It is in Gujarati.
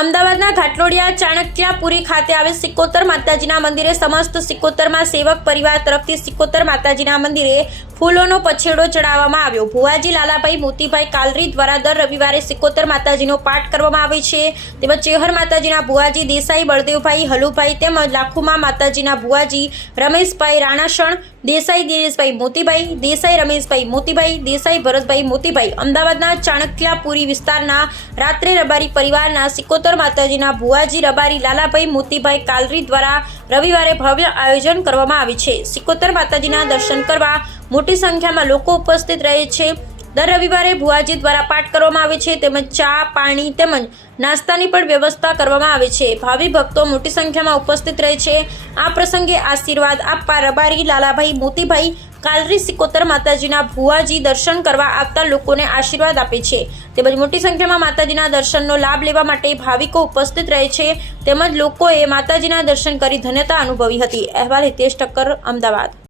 અમદાવાદના ઘાટલોડિયા ચાણક્યાપુરી ખાતે આવેલ સિકોતર માતાજીના મંદિરે સમસ્ત સિકોતરમાં સેવક પરિવાર તરફથી સિકોતર માતાજીના મંદિરે ફૂલોનો પછેડો ચડાવવામાં આવ્યો. ભુવાજી લાલાભાઈ મોતીભાઈ કાલરી દ્વારા દર રવિવારે સિકોતર માતાજીનો પાઠ કરવામાં આવે છે. તેમજ ચેહર માતાજીના ભુવાજી દેસાઈ, બળદેવભાઈ, હલુભાઈ તેમજ લાખુમા માતાજીના ભુવાજી રમેશભાઈ રાણાસણ દેસાઈ દિનેશભાઈ મોતીભાઈ, દેસાઈ રમેશભાઈ મોતીભાઈ, દેસાઈ ભરતભાઈ મોતીભાઈ. અમદાવાદના ચાણક્યાપુરી વિસ્તારના રાત્રે રબારી પરિવારના સિકોતર માતાજીના ભુવાજી, રબારી લાલાભાઈ મોતીભાઈ કાલરી દ્વારા રવિવારે ભવ્ય આયોજન કરવામાં આવે છે. સિકોતર માતાજીના દર્શન કરવા મોટી સંખ્યામાં લોકો ઉપસ્થિત રહે છે. દર રવિવારે ભુવાજી દ્વારા પાઠ કરવામાં આવે છે. તેમજ ચા, પાણી તેમજ નાસ્તાની પણ વ્યવસ્થા કરવામાં આવે છે. ભાવિ ભક્તો મોટી સંખ્યામાં ઉપસ્થિત રહે છે. આ પ્રસંગે આશીર્વાદ આપવા રબારી લાલાભાઈ મોતીભાઈ કાલરી સિકોતર માતાજીના ભુવાજી દર્શન કરવા આવતા લોકોને આશીર્વાદ આપે છે. તેમજ મોટી સંખ્યામાં માતાજીના દર્શનનો લાભ લેવા માટે ભાવિકો ઉપસ્થિત રહે છે. તેમજ લોકોએ માતાજીના દર્શન કરી ધન્યતા અનુભવી હતી. અહેવાલ હિતેશ ઠક્કર, અમદાવાદ.